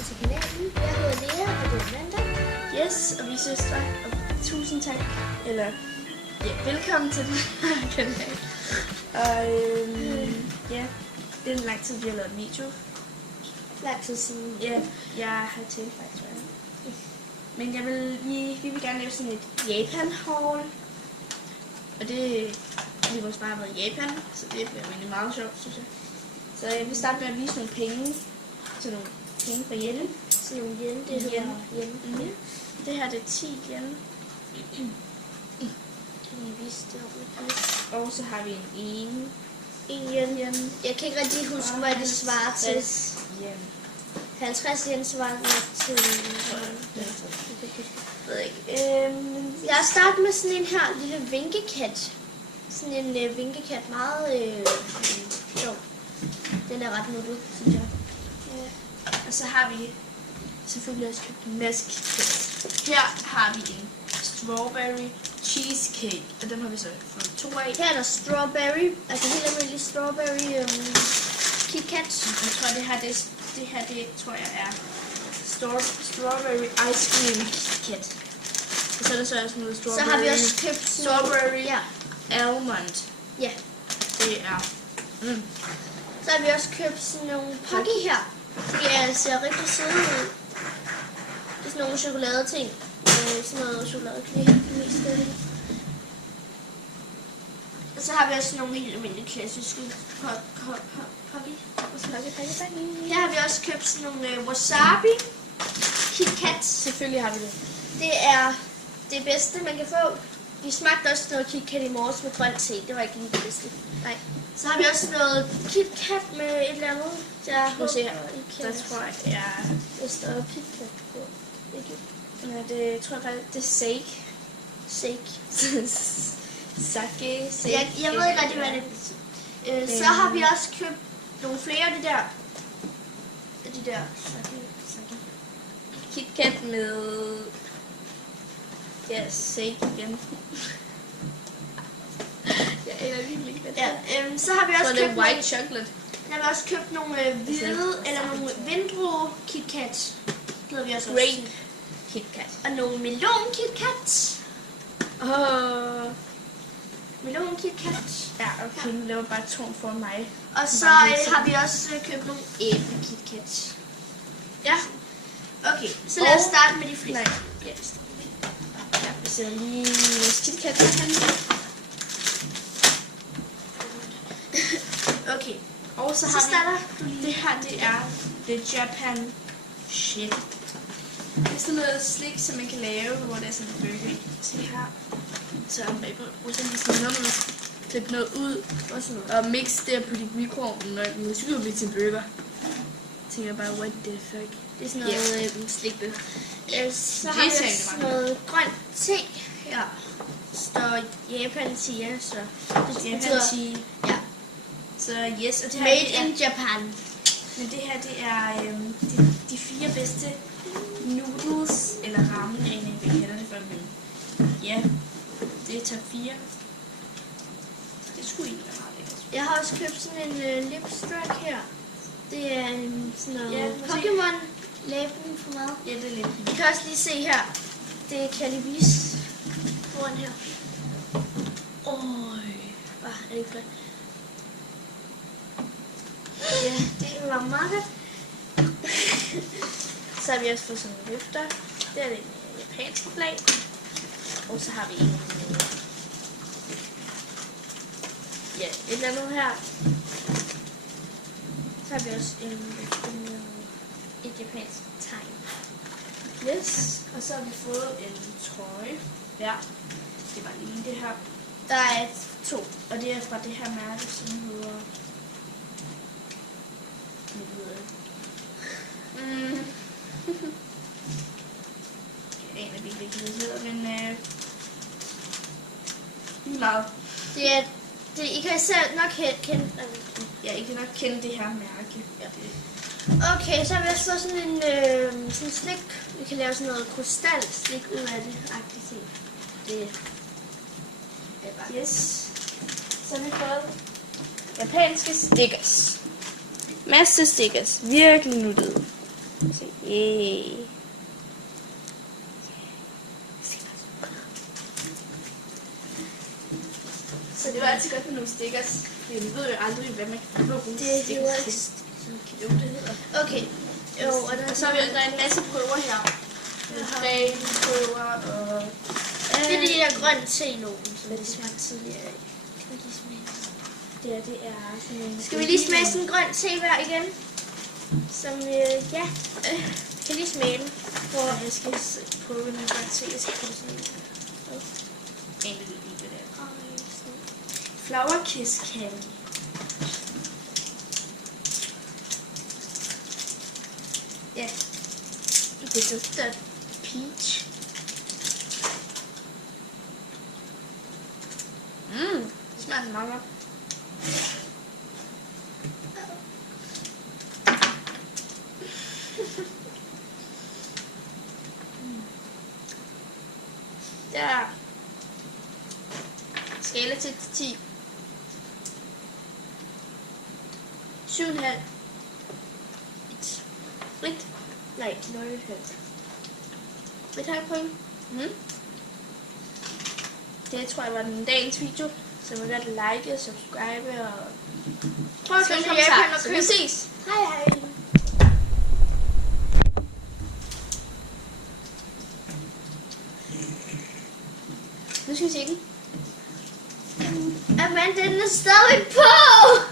velkommen til kanalen. Jeg hedder Lea, og det er Amanda. Yes, og vi er søstre, og tusind tak, eller ja, velkommen til den her kanal. Og ja, det er en lang tid, vi har lavet en video. Lang tid siden. Ja, jeg har tænkt faktisk, hvad men vi vil gerne lave sådan et Japan-haul. Og det vi vores bare været i Japan, så det bliver egentlig meget sjovt, synes jeg. Så jeg vil starte med at vise nogle penge. Så nogle penge fra Yen. Så nogle yen, det hedder yen. Mm-hmm. Det her det er 10 yen. Vi viste det over. Og så har vi en yen. Jeg kan ikke rigtig huske, hvad det svarer til. Yen. 50 yen svarer til... Jeg ved ikke. Jeg har startet med sådan en her lille vinkekat. Sådan en vinkekat, meget sjov. Den er ret nuttet, synes jeg. Og så har vi selvfølgelig også købt en masse KitKats. Her har vi en strawberry cheesecake, og den har vi så fået 2 af. Her er der strawberry, altså helt almindelig strawberry KitKat. Jeg tror det her tror jeg er strawberry ice cream KitKat. Og så er der så også noget strawberry. Så har vi også købt strawberry ja. almond. Ja. Det er. Så har vi også købt sådan nogle Pocky her. De ser rigtig søde ud. Det er sådan nogle chokoladeting. Sådan noget chokoladeknæ. Og så har vi også nogle helt almindelige klassiske Pocky. Her har vi også købt sådan nogle wasabi KitKat. Selvfølgelig har vi det. Det er det bedste man kan få. Vi smagte også noget KitKat i morges med grønt te. Det var ikke lige det bedste. Nej. Så har vi også noget KitKat med et eller andet. Der tror jeg der står KitKat på. Ikke? Ja, det tror jeg faktisk, det er sake. Sake. Jeg ved ikke rigtig, hvad det betyder. Så har vi også købt nogle flere af de der sake. KitKat med sake igen. Jeg aner virkelig ikke, hvad det er. Så har vi også købt white chocolate. Der har vi også købt nogle hvide, eller nogle vindrue KitKat. Det har vi også grape KitKat. Og nogle melon KitKat. Melon KitKat. Ja, okay, nu laver bare 2 for mig. Og så har vi også købt nogle æble KitKat. Ja. Okay, så lad os starte med de fleste. Nej, ja, vi ser lige KitKat herhen. Okay. Og så har vi det her, det er The Japan Shit. Det er sådan noget slik, som man kan lave, hvor der er sådan en burger i. Se her. Så er bagpå. Og så lige sådan noget, klippe noget ud. Og mix det på dit mikroovnen, og den måske blive til en burger. Jeg tænker bare, what the fuck. Det er sådan noget slikbøf. Så har vi også noget grønt te her. Står Japan tea, så det betyder ja. Så yes, og det her Made in Japan. Men det her, det er de 4 bedste noodles, eller ramen, egentlig, vi kalder det for, men ja, det er top 4. Det skulle egentlig være meget lækkert. Jeg har også købt sådan en lipstick her. Det er sådan noget Pokémon læben for meget. Ja, det er lidt. I kan også lige se her. Det kan jeg lige vise foran her. Er det ikke flot? Ja, det var meget godt. Så har vi også fået sådan nogle løfter. Det er det japanske flag. Og så har vi en et eller andet her. Så har vi også et japansk tegn. Yes. Og så har vi fået en trøje. Ja. Det var lige det her. Der er 2. Og det er fra det her mærke, som hedder... Jeg aner virkelig ikke, hvad det hedder, men meget. I kan selv nok kende... Ja, I kan nok kende det her mærke. Ja. Okay, så har vi også fået sådan en sådan slik. Vi kan lave sådan noget krystalslik ud af det. Det er bare... Yes. Så har vi fået japanske stickers. Masse stickers. Virkelig nuttede. Se, Yeah. Så det var altid godt med nogle stickers. Jeg ved jo aldrig, hvad man kan bruge Det stickers er til. Jo, det hedder. Okay. Jo, og Så har vi der er en masse prøver her. Prøver og... det er de der grønne te-nogen, som vi smagte tidligere af. Skal vi lige smage den? Det er sådan en... Skal vi lige smage sådan en grøn te hver igen? Som, ja. Kan lige smage den. Hvor jeg skal prøve en grøn te. Jeg skal prøve sådan en. En lille lille der. Flower Kiss Candy. Ja. Det dufter peach. Det smager meget godt. Der. Skala til 10. 7,5. Frit. Nej, 0,5. Vil du have et point? Det tror jeg var den dagens video. Så må godt like, subscribe og Prøv at skrive en komme til Japan kommentar. og Så vi købe. ses. Hej hej. Nu skal vi se den. Amanda, den er stadig på!